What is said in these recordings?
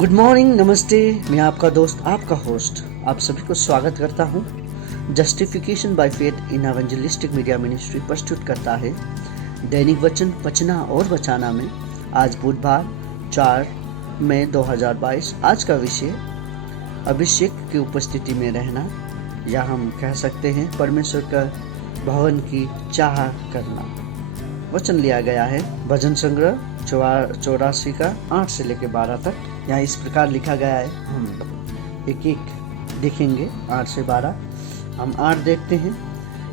Good morning, नमस्ते। मैं आपका दोस्त, आपका होस्ट, आप सभी को स्वागत करता हूँ। Justification by faith in evangelistic media ministry प्रस्तुत करता है दैनिक वचन बचना और बचाना में आज बुधवार 4 मई 2022। आज का विषय अभिषेक की उपस्थिति में रहना, या हम कह सकते हैं परमेश्वर का भवन की चाह करना। वचन लिया गया है भजन संग्रह 84 का 8 से लेकर 12 तक। यहाँ इस प्रकार लिखा गया है, हम एक एक देखेंगे 8 से 12। हम 8 देखते हैं।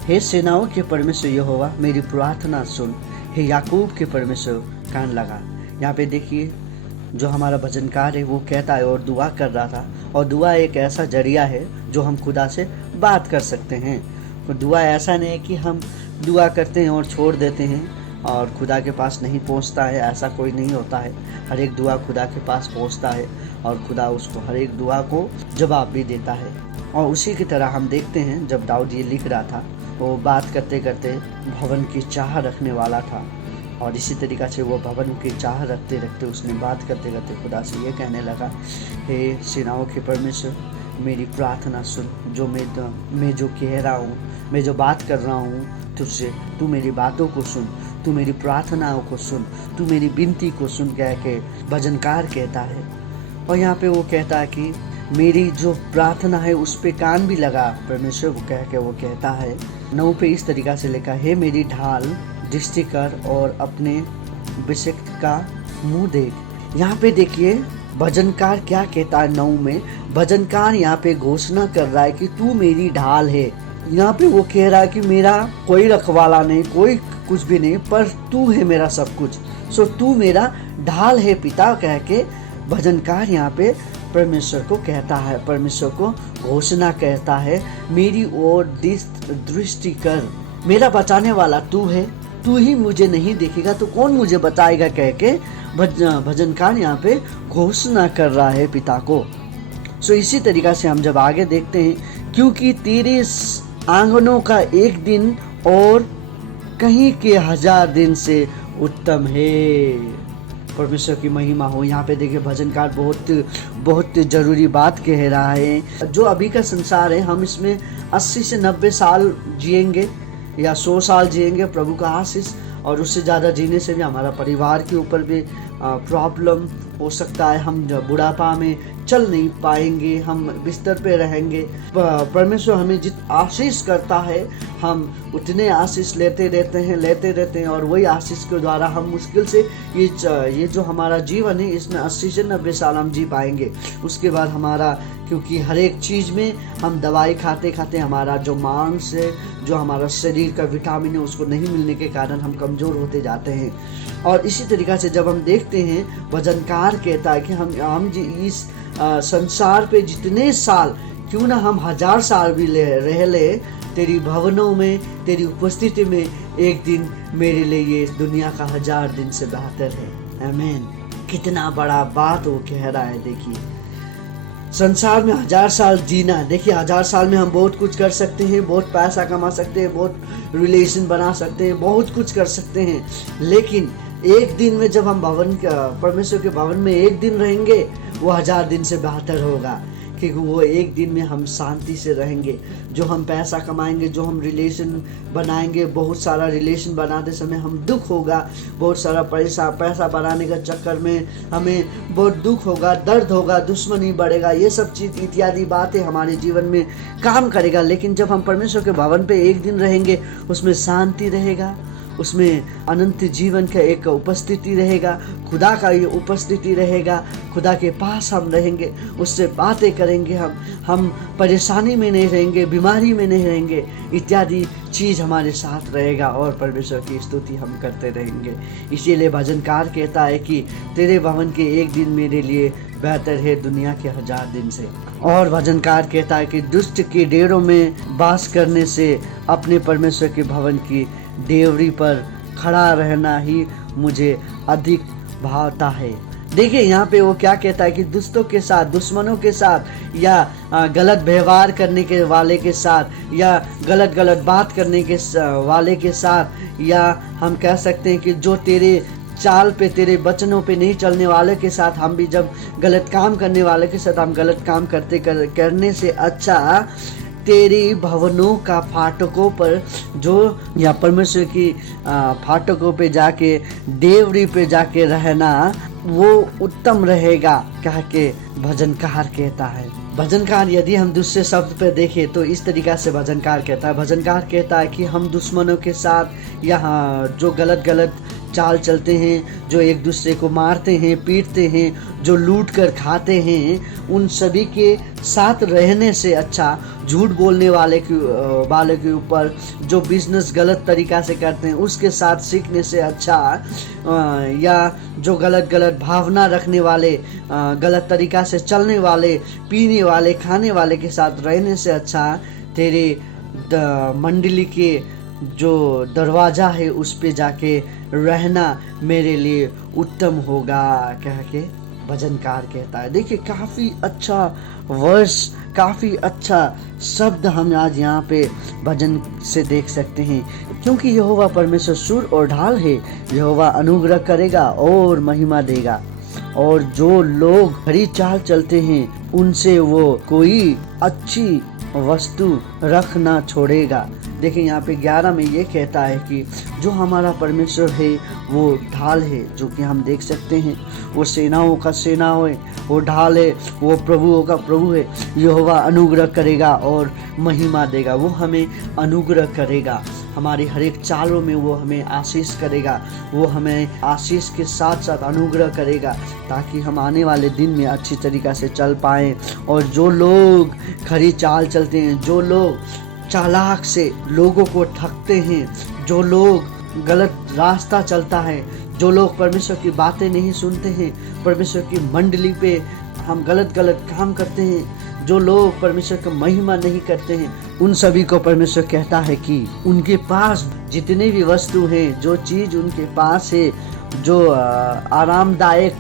हे सेनाओं के परमेश्वर यहोवा, मेरी प्रार्थना सुन। हे याकूब के परमेश्वर, कान लगा। यहाँ पे देखिए, जो हमारा भजनकार है वो कहता है और दुआ कर रहा था। और दुआ एक ऐसा जरिया है जो हम खुदा से बात कर सकते हैं। तो दुआ ऐसा नहीं है कि हम दुआ करते हैं और छोड़ देते हैं और खुदा के पास नहीं पहुंचता है, ऐसा कोई नहीं होता है। हर एक दुआ खुदा के पास पहुंचता है और खुदा उसको हर एक दुआ को जवाब भी देता है। और उसी की तरह हम देखते हैं, जब दाऊद ये लिख रहा था वो बात करते करते भवन की चाह रखने वाला था, और इसी तरीक़ा से वो भवन की चाह रखते रखते उसने बात करते करते खुदा से ये कहने लगा, हे सेनाओं के परमेश्वर, मेरी प्रार्थना सुन। जो मैं जो कह रहा हूँ, मैं जो बात कर रहा हूँ तुझसे, तू मेरी बातों को सुन, तू मेरी प्रार्थनाओं को सुन, तू मेरी विनती को सुन, कह के भजनकार कहता है। और यहाँ पे वो कहता है कि मेरी जो प्रार्थना है उस पे कान भी लगा परमेश्वर, वो कह के वो कहता है। 9 पे इस तरीक़ा से लिखा, हे मेरी ढाल, दृष्टि कर और अपने अभिषिक्त का मुँह देख। यहाँ पे देखिए भजनकार क्या कहता है। 9 में भजनकार यहाँ पे घोषणा कर रहा है कि तू मेरी ढाल है। यहाँ पे वो कह रहा है कि मेरा कोई रखवाला नहीं, कोई कुछ भी नहीं, पर तू है मेरा सब कुछ। सो तू मेरा ढाल है पिता, कह के भजनकार यहाँ पे परमेश्वर को कहता है, परमेश्वर को घोषणा कहता है। मेरी ओर दृष्टि कर, मेरा बचाने वाला तू है, तू ही मुझे नहीं देखेगा तो कौन मुझे बताएगा, कह के भजनकार यहाँ पे घोषणा कर रहा है पिता को। सो इसी तरीक़ा से हम जब आगे देखते हैं, क्योंकि तेरे आंगनों का एक दिन और कहीं के 1000 दिन से उत्तम है। परमेश्वर की महिमा हो। यहाँ पे देखिए भजनकार बहुत जरूरी बात कह रहा है। जो अभी का संसार है, हम इसमें 80 से 90 साल जिएंगे या 100 साल जिएंगे, प्रभु का आशीष। और उससे ज़्यादा जीने से भी हमारा परिवार के ऊपर भी प्रॉब्लम हो सकता है। हम बुढ़ापा में चल नहीं पाएंगे, हम बिस्तर पे रहेंगे। परमेश्वर हमें जित आशीष करता है, हम उतने आशीष लेते रहते हैं और वही आशीष के द्वारा हम मुश्किल से ये जो हमारा जीवन है इसमें 80 से 90 साल हम जी पाएंगे। उसके बाद हमारा, क्योंकि हर एक चीज़ में हम दवाई खाते खाते हमारा जो मांस है, जो हमारा शरीर का विटामिन है, उसको नहीं मिलने के कारण हम कमज़ोर होते जाते हैं। और इसी तरीक़ा से जब हम देखते हैं, भजनकार कहता है कि हम इस संसार पे जितने साल, क्यों ना हम 1000 साल भी रह ले, तेरी भवनों में, तेरी उपस्थिति में एक दिन मेरे लिए ये दुनिया का 1000 दिन से बेहतर है। आमीन। कितना बड़ा बात वो कह रहा है। देखिए संसार में 1000 साल जीना, देखिए 1000 साल में हम बहुत कुछ कर सकते हैं, बहुत पैसा कमा सकते हैं, बहुत रिलेशन बना सकते हैं, बहुत कुछ कर सकते हैं। लेकिन एक दिन में जब हम परमेश्वर के भवन में एक दिन रहेंगे, वो 1000 दिन से बेहतर होगा, क्योंकि वो एक दिन में हम शांति से रहेंगे। जो हम पैसा कमाएंगे, जो हम रिलेशन बनाएंगे, बहुत सारा रिलेशन बनाते समय हम दुख होगा, बहुत सारा पैसा बनाने का चक्कर में हमें बहुत दुख होगा, दर्द होगा, दुश्मनी बढ़ेगा, ये सब चीज़ इत्यादि बातें हमारे जीवन में काम करेगा। लेकिन जब हम परमेश्वर के भवन पे एक दिन रहेंगे, उसमें शांति रहेगा, उसमें अनंत जीवन का एक उपस्थिति रहेगा, खुदा का ये उपस्थिति रहेगा। खुदा के पास हम रहेंगे, उससे बातें करेंगे, हम परेशानी में नहीं रहेंगे, बीमारी में नहीं रहेंगे, इत्यादि चीज़ हमारे साथ रहेगा और परमेश्वर की स्तुति हम करते रहेंगे। इसीलिए भजनकार कहता है कि तेरे भवन के एक दिन मेरे लिए बेहतर है दुनिया के 1000 दिन से। और भजनकार कहता है कि दुष्ट के डेरों में वास करने से अपने परमेश्वर के भवन की देवरी पर खड़ा रहना ही मुझे अधिक भावता है। देखिए यहाँ पे वो क्या कहता है कि दुष्टों के साथ, दुश्मनों के साथ, या गलत व्यवहार करने के वाले के साथ, या गलत बात करने के वाले के साथ, या हम कह सकते हैं कि जो तेरे चाल पे, तेरे वचनों पे नहीं चलने वाले के साथ हम भी जब गलत काम करने वाले के साथ हम गलत काम करने से अच्छा तेरी भवनों का फाटकों पर जो या परमेश्वर की फाटकों पे जाके, देवरी पे जाके रहना वो उत्तम रहेगा, कह के भजनकार कहता है। भजनकार यदि हम दूसरे शब्द पे देखें तो इस तरीका से भजनकार कहता है। भजनकार कहता है कि हम दुश्मनों के साथ यहाँ जो गलत चाल चलते हैं, जो एक दूसरे को मारते हैं, पीटते हैं, जो लूट कर खाते हैं, उन सभी के साथ रहने से अच्छा झूठ बोलने वाले के ऊपर, जो बिजनेस गलत तरीका से करते हैं उसके साथ सीखने से अच्छा, या जो गलत भावना रखने वाले, गलत तरीका से चलने वाले, पीने वाले, खाने वाले के साथ रहने से अच्छा तेरे मंडली के जो दरवाज़ा है उस पे जाके रहना मेरे लिए उत्तम होगा, कह के भजनकार कहता है। देखिए काफ़ी अच्छा वर्ष, काफ़ी अच्छा शब्द हम आज यहाँ पे भजन से देख सकते हैं। क्योंकि यहोवा परमेश्वर सुर और ढाल है, यहोवा अनुग्रह करेगा और महिमा देगा, और जो लोग खरी चाल चलते हैं उनसे वो कोई अच्छी वस्तु रख ना छोड़ेगा। देखिए यहाँ पे 11 में ये कहता है कि जो हमारा परमेश्वर है वो ढाल है, जो कि हम देख सकते हैं वो सेनाओं का सेना है, वो ढाल है, वो प्रभुओं का प्रभु है। यहोवा अनुग्रह करेगा और महिमा देगा, वो हमें अनुग्रह करेगा, हमारी हर एक चालों में वो हमें आशीष करेगा, वो हमें आशीष के साथ साथ अनुग्रह करेगा, ताकि हम आने वाले दिन में अच्छी तरीक़ा से चल पाएँ। और जो लोग खरी चाल चलते हैं, जो लोग चालाक से लोगों को ठगते हैं, जो लोग गलत रास्ता चलता है, जो लोग परमेश्वर की बातें नहीं सुनते हैं, परमेश्वर की मंडली पे हम गलत काम करते हैं, जो लोग परमेश्वर का महिमा नहीं करते हैं, उन सभी को परमेश्वर कहता है कि उनके पास जितने भी वस्तु हैं, जो चीज़ उनके पास है, जो आरामदायक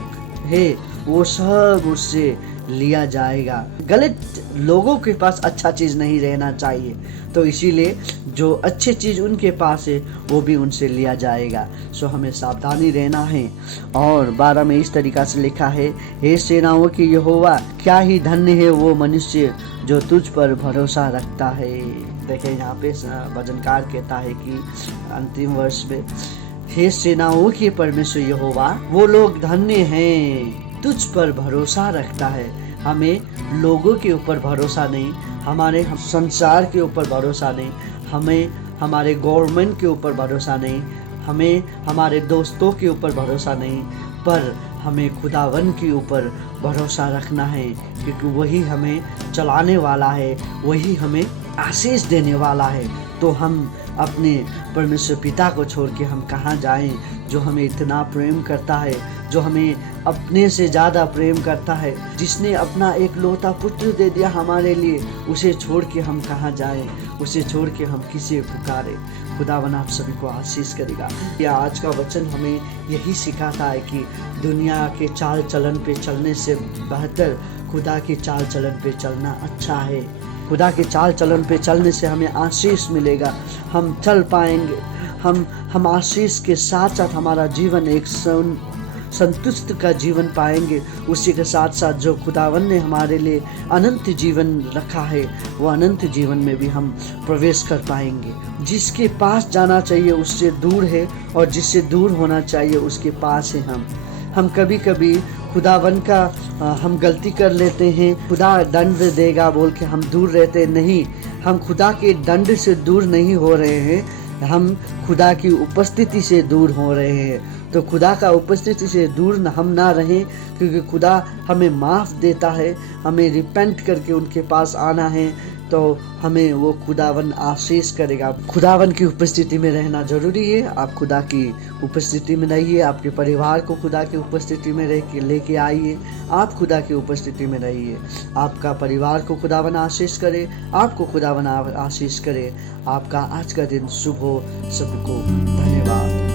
है, वो सब उससे लिया जाएगा। गलत लोगों के पास अच्छा चीज़ नहीं रहना चाहिए, तो इसीलिए जो अच्छी चीज़ उनके पास है वो भी उनसे लिया जाएगा। सो हमें सावधानी रहना है। और 12 में इस तरीक़ा से लिखा है, हे सेनाओं की यहोवा, क्या ही धन्य है वो मनुष्य जो तुझ पर भरोसा रखता है। देखिए यहाँ पे भजनकार कहता है कि अंतिम वर्ष में, हे सेनाओं के परमेश्वर यहोवा, वो लोग धन्य हैं तुझ पर भरोसा रखता है। हमें लोगों के ऊपर भरोसा नहीं, हमारे संसार के ऊपर भरोसा नहीं, हमें हमारे गवर्नमेंट के ऊपर भरोसा नहीं, हमें हमारे दोस्तों के ऊपर भरोसा नहीं, पर हमें खुदावन के ऊपर भरोसा रखना है, क्योंकि वही हमें चलाने वाला है, वही हमें आशीष देने वाला है। तो हम अपने परमेश्वर पिता को छोड़ के हम कहाँ जाएं, जो हमें इतना प्रेम करता है, जो हमें अपने से ज़्यादा प्रेम करता है, जिसने अपना एक लौता पुत्र दे दिया हमारे लिए, उसे छोड़ के हम कहाँ जाएं, उसे छोड़ के हम किसे पुकारें। खुदावन आप सभी को आशीष करेगा। या आज का वचन हमें यही सिखाता है कि दुनिया के चाल चलन पे चलने से बेहतर खुदा की चाल चलन पे चलना अच्छा है। खुदा के चाल चलन पे चलने से हमें आशीष मिलेगा, हम चल पाएंगे, हम आशीष के साथ साथ हमारा जीवन एक संतुष्ट का जीवन पाएंगे। उसी के साथ साथ जो खुदावन ने हमारे लिए अनंत जीवन रखा है, वो अनंत जीवन में भी हम प्रवेश कर पाएंगे। जिसके पास जाना चाहिए उससे दूर है, और जिससे दूर होना चाहिए उसके पास है। हम कभी कभी खुदावन का हम गलती कर लेते हैं, खुदा दंड देगा बोल के हम दूर रहते नहीं। हम खुदा के दंड से दूर नहीं हो रहे हैं, हम खुदा की उपस्थिति से दूर हो रहे हैं। तो खुदा का उपस्थिति से दूर हम ना रहें, क्योंकि खुदा हमें माफ़ देता है, हमें रिपेंट करके उनके पास आना है, तो हमें वो खुदावन आशीष करेगा। खुदावन की उपस्थिति में रहना जरूरी है। आप खुदा की उपस्थिति में रहिए, आपके परिवार को खुदा की उपस्थिति में लेके आइए, आप खुदा की उपस्थिति में रहिए। आपका परिवार को खुदावन आशीष करे, आपको खुदावन आशीष करे। आपका आज का दिन शुभ हो। सबको धन्यवाद।